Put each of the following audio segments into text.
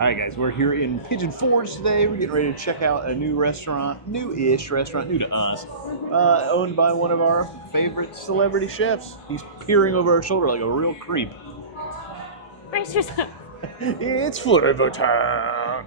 All right, guys, we're here in Pigeon Forge today. We're getting ready to check out a new restaurant, new-ish restaurant, new to us, owned by one of our favorite celebrity chefs. He's peering over our shoulder like a real creep. Brace yourself. It's FLAVORTOWN.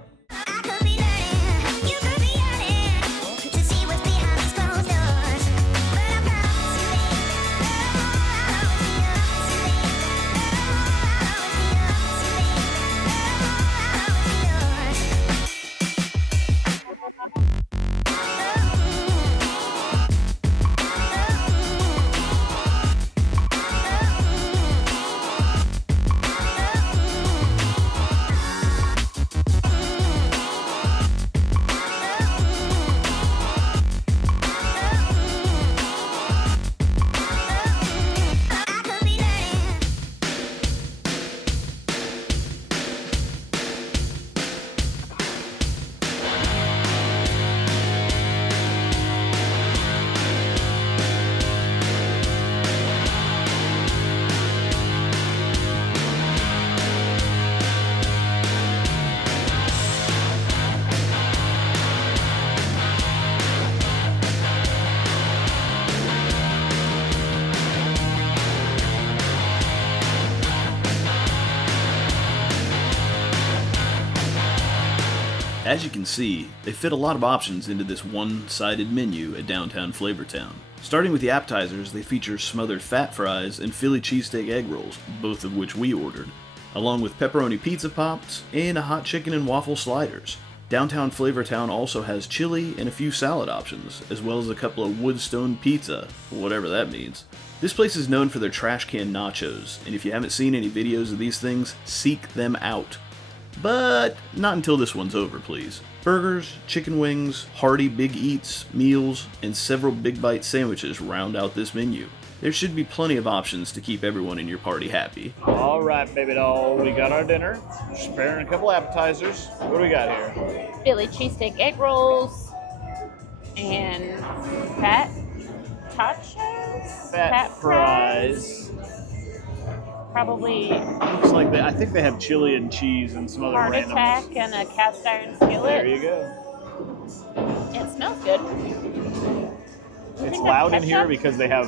As you can see, they fit a lot of options into this one-sided menu at downtown FLAVORTOWN. Starting with the appetizers, they feature smothered fat fries and Philly cheesesteak egg rolls, both of which we ordered, along with pepperoni pizza pops and a hot chicken and waffle sliders. Downtown FLAVORTOWN also has chili and a few salad options, as well as a couple of woodstone pizza, whatever that means. This place is known for their trash can nachos, and if you haven't seen any videos of these things, seek them out. But not until this one's over, please. Burgers, chicken wings, hearty big eats, meals, and several big bite sandwiches round out this menu. There should be plenty of options to keep everyone in your party happy. All right, baby doll, we got our dinner. Sparing a couple appetizers. What do we got here? Philly cheesesteak egg rolls and fat tachos? Fat fries. Probably Looks like I think they have chili and cheese and some other heart random attack ones. and a cast iron skillet. There you go. It smells good. It's loud in here because they have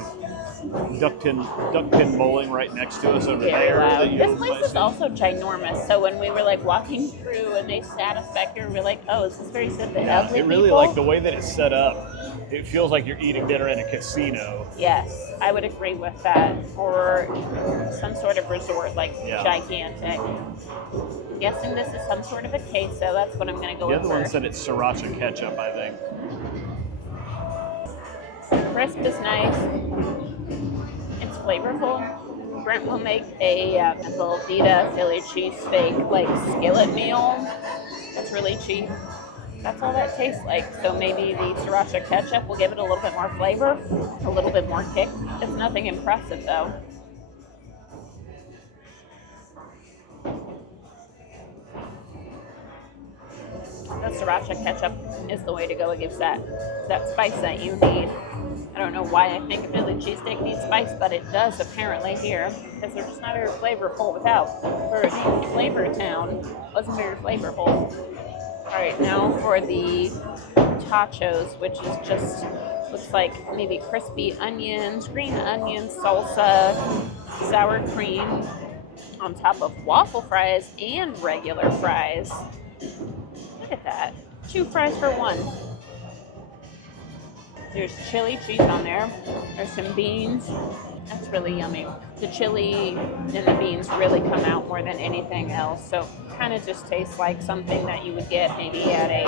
Duckpin bowling right next to us over Very there. loud. that This place might is see. also ginormous. So when we were like walking through and they sat us back here, we were like, oh, is this very simple? Yeah, Ugly it really people? like the way that it's set up. It feels like you're eating dinner in a casino. Yes, I would agree with that. Or some sort of resort, like gigantic. I'm guessing this is some sort of a queso. That's what I'm going to go The with other one first. said it's sriracha ketchup, I think. Crisp is nice. It's flavorful. Brent will make a Velveeta Philly cheesesteak like skillet meal. That's really cheap. That's all that tastes like. So maybe the sriracha ketchup will give it a little bit more flavor, a little bit more kick. It's nothing impressive though. The sriracha ketchup is the way to go. It gives that spice that you need. I don't know why I think a Philly cheesesteak needs spice, but it does apparently here, because they're just not very flavorful without. For a FLAVORTOWN, wasn't very flavorful. All right, now for the tachos, which is just, looks like maybe crispy onions, green onions, salsa, sour cream, on top of waffle fries and regular fries. Look at that. 2 fries for 1. There's chili cheese on there. There's some beans. That's really yummy. The chili and the beans really come out more than anything else. So kind of just tastes like something that you would get maybe at a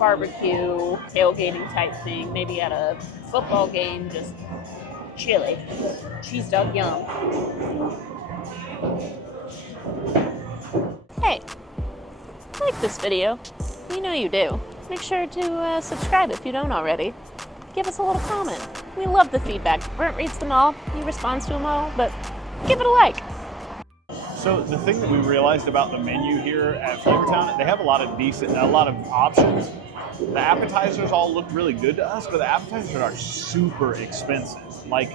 barbecue, tailgating type thing. Maybe at a football game, just chili. Cheese dog yum. Hey, like this video. You know you do. Make sure to subscribe if you don't already. Give us a little comment. We love the feedback. Brent reads them all. He responds to them all, but give it a like. So the thing that we realized about the menu here at FLAVORTOWN, they have a lot of options. The appetizers all look really good to us, but the appetizers are super expensive. Like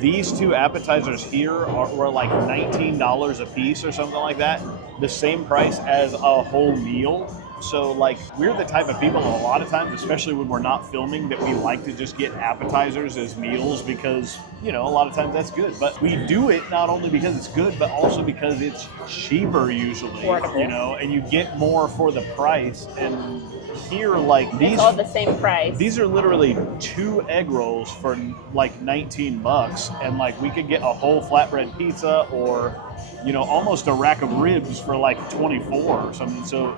These two appetizers here were like $19 a piece or something like that. The same price as a whole meal. So like we're the type of people a lot of times, especially when we're not filming, that we like to just get appetizers as meals because, you know, a lot of times that's good. But we do it not only because it's good, but also because it's cheaper usually, Affordable. you know, and you get more for the price. And here, like these, It's all the same price. these are literally 2 egg rolls for like $19, and like we could get a whole flatbread pizza or, you know, almost a rack of ribs for like 24 or something. So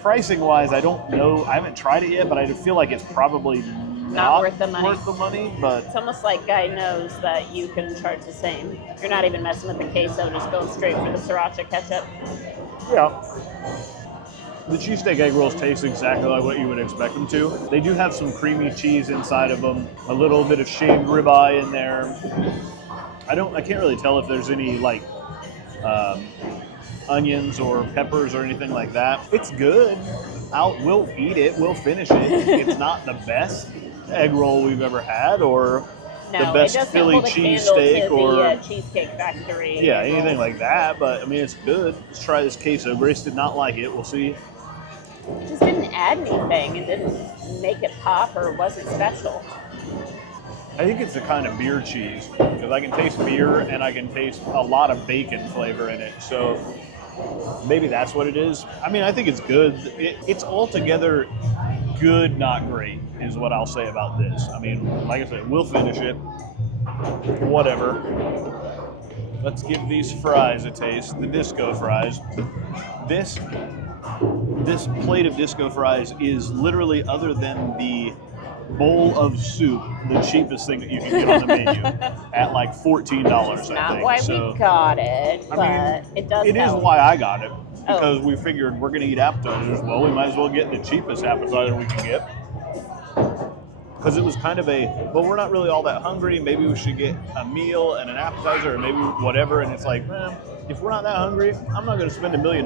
pricing wise, I don't know. I haven't tried it yet, but I feel like it's probably not worth the money. But It's almost like Guy knows that you can charge the same. You're not even messing with the queso, just going straight for the sriracha ketchup. yeah. The cheesesteak egg rolls taste exactly like what you would expect them to. They do have some creamy cheese inside of them, a little bit of shaved ribeye in there. I can't really tell if there's any like onions or peppers or anything like that. It's good. We'll eat it. We'll finish it. It's not the best egg roll we've ever had, or No, the best it doesn't Philly hold a candle cheesesteak, to or the Cheesecake Factory. yeah, anything like that. But I mean, it's good. Let's try this queso. Grace did not like it. We'll see. It just didn't add anything. It didn't make it pop or wasn't special. I think it's a kind of beer cheese because I can taste beer and I can taste a lot of bacon flavor in it. So maybe that's what it is. I mean, I think it's good. It's altogether good, not great, is what I'll say about this. I mean, like I said, we'll finish it. Whatever. Let's give these fries a taste. The disco fries. This plate of disco fries is literally, other than the bowl of soup, the cheapest thing that you can get on the menu at like $14, I think. Not why we got it, but it does It is help. why I got it, because we figured we're going to eat appetizers. Well, we might as well get the cheapest appetizer we can get. Because it was kind of well, we're not really all that hungry. Maybe we should get a meal and an appetizer, or maybe whatever. And it's like, man, if we're not that hungry, I'm not going to spend $1 million.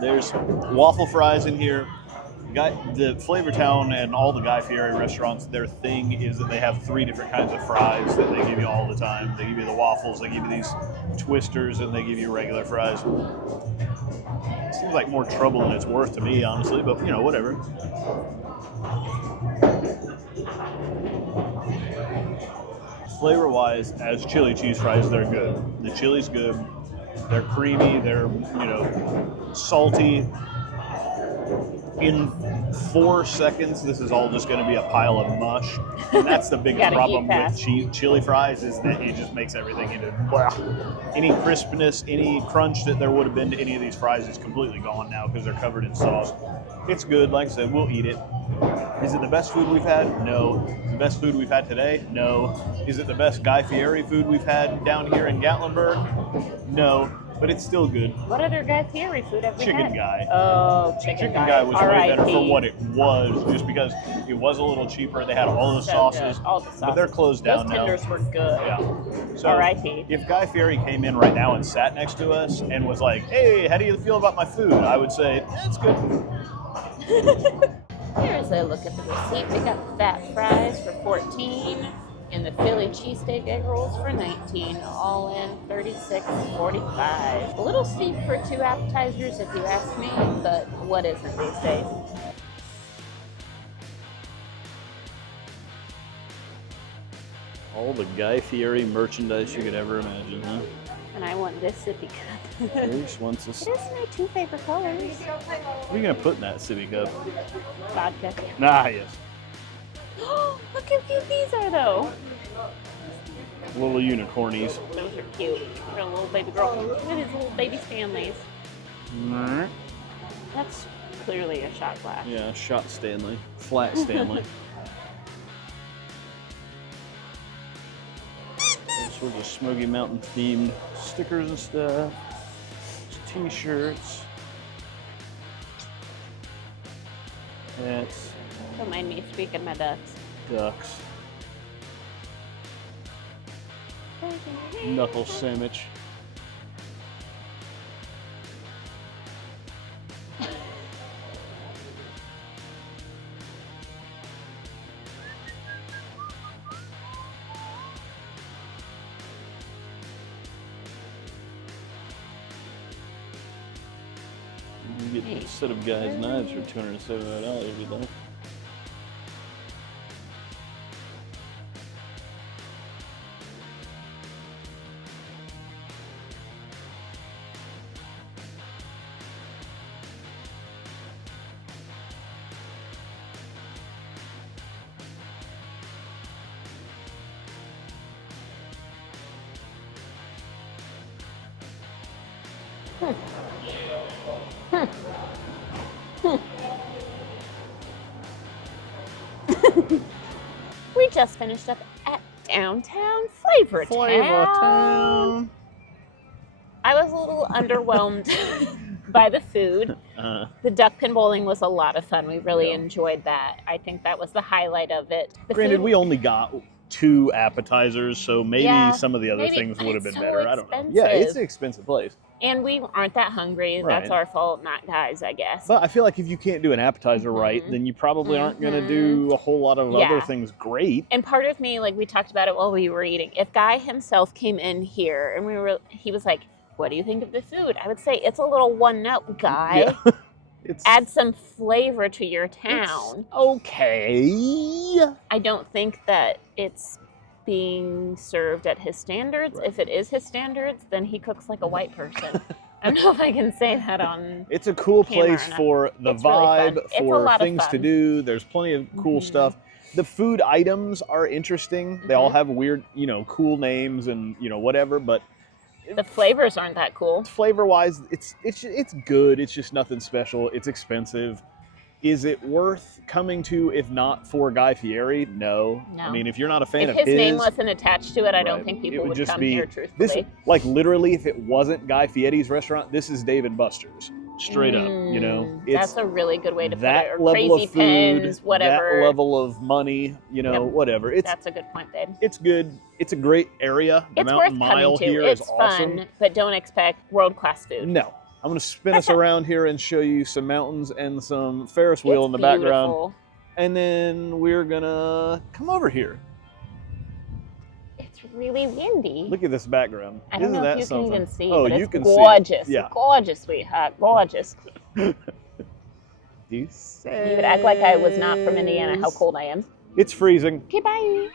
There's waffle fries in here. The FLAVORTOWN and all the Guy Fieri restaurants, their thing is that they have 3 different kinds of fries that they give you all the time. They give you the waffles, they give you these twisters, and they give you regular fries. Seems like more trouble than it's worth to me, honestly, but you know, whatever. Flavor-wise, as chili cheese fries, they're good. The chili's good. They're creamy. They're, you know, salty. In 4 seconds, this is all just going to be a pile of mush. And that's the biggest problem with chili fries, is that it just makes everything into any crispness, any crunch that there would have been to any of these fries is completely gone now because they're covered in sauce. It's good. Like I said, we'll eat it. Is it the best food we've had? No. Is it the best food we've had today? No. Is it the best Guy Fieri food we've had down here in Gatlinburg? No. But it's still good. What other Guy Fieri food have we had? Chicken Guy. Oh, Chicken Guy was way better for what it was, just because it was a little cheaper. They had all the sauces. All the sauces. But they're closed down now. Those tenders were good. Yeah. So R.I.P. if Guy Fieri came in right now and sat next to us and was like, hey, how do you feel about my food? I would say, it's good. Here's a look at the receipt. We got fat fries for $14 and the Philly cheesesteak egg rolls for $19, all in $36.45. A little steep for 2 appetizers if you ask me, but what isn't these days? All the Guy Fieri merchandise you could ever imagine, huh? And I want this sippy cup. Grace wants us. It is my 2 favorite colors. What are you going to put in that sippy cup? Vodka. Ah, yes. Look how cute these are, though. Little unicornies. Those are cute. For a little baby girl. Look at these little baby Stanleys. Mm-hmm. That's clearly a shot glass. Yeah, shot Stanley. Flat Stanley. All sorts of Smoky Mountain themed stickers and stuff. T-shirts. That's Don't mind me speaking my ducks. ducks. Knuckle sandwich. get a set of Guy's knives for $275 if you'd like. We just finished up at downtown FLAVORTOWN. FLAVORTOWN. I was a little underwhelmed by the food. The Duckpin bowling was a lot of fun. We really enjoyed that. I think that was the highlight of it. Granted, we only got 2 appetizers, so maybe some of the other things would have been better. I don't know. Yeah, it's an expensive place. And we aren't that hungry. Right. That's our fault, not Guy's, I guess. But I feel like if you can't do an appetizer right, then you probably aren't going to do a whole lot of other things great. And part of me, like we talked about it while we were eating, if Guy himself came in here and he was like, what do you think of the food? I would say it's a little one-note, Guy. Yeah. Add some flavor to your town. Okay. I don't think that it's being served at his standards. If it is his standards, then he cooks like a white person. I don't know if I can say that on It's a cool place for the vibe, really for things to do. There's plenty of cool stuff. The food items are interesting. They all have weird, cool names and, whatever, but the flavors aren't that cool. Flavor-wise, it's good. It's just nothing special. It's expensive. Is it worth coming to if not for Guy Fieri? No. I mean, if you're not a fan of his... If his name wasn't attached to it, I don't think people would come here, truthfully. Literally, if it wasn't Guy Fieri's restaurant, this is Dave & Buster's. Straight up, That's a really good way to put it. That Or level Crazy of food, Pens, whatever. that level of money, whatever. That's a good point, babe. It's good. It's a great area. The It's Mountain worth coming Mile to. here It's is awesome. fun, but don't expect world-class food. No. I'm going to spin us around here and show you some mountains and some Ferris wheel in the background. And then we're going to come over here. It's really windy. Look at this background. I don't Isn't know that if you something? can even see, oh, but you it's can gorgeous. See it. Yeah. Gorgeous, sweetheart. Gorgeous. You You would act like I was not from Indiana, how cold I am. It's freezing. Okay, bye.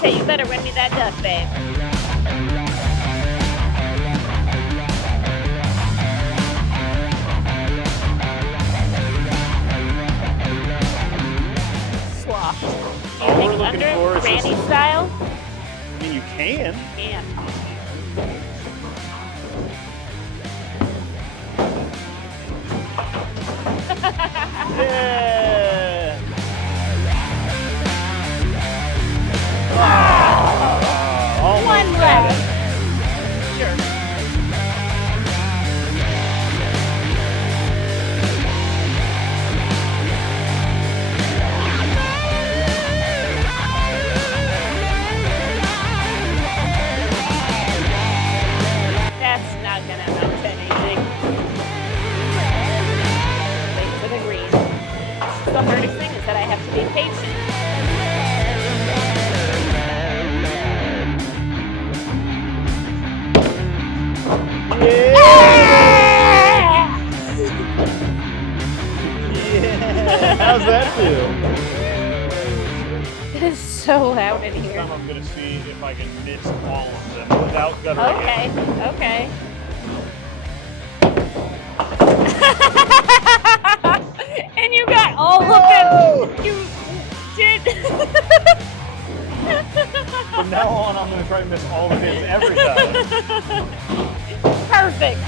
Say you better run me that duck, babe. Sloth. Anything under granny style? I mean, you can. Yeah. Yeah. One left. Sure. so loud in This here. time I'm gonna see if I can miss all of them without guttering it. Okay. And you got all of them. You did. From now on, I'm gonna try to miss all of his every time. Perfect.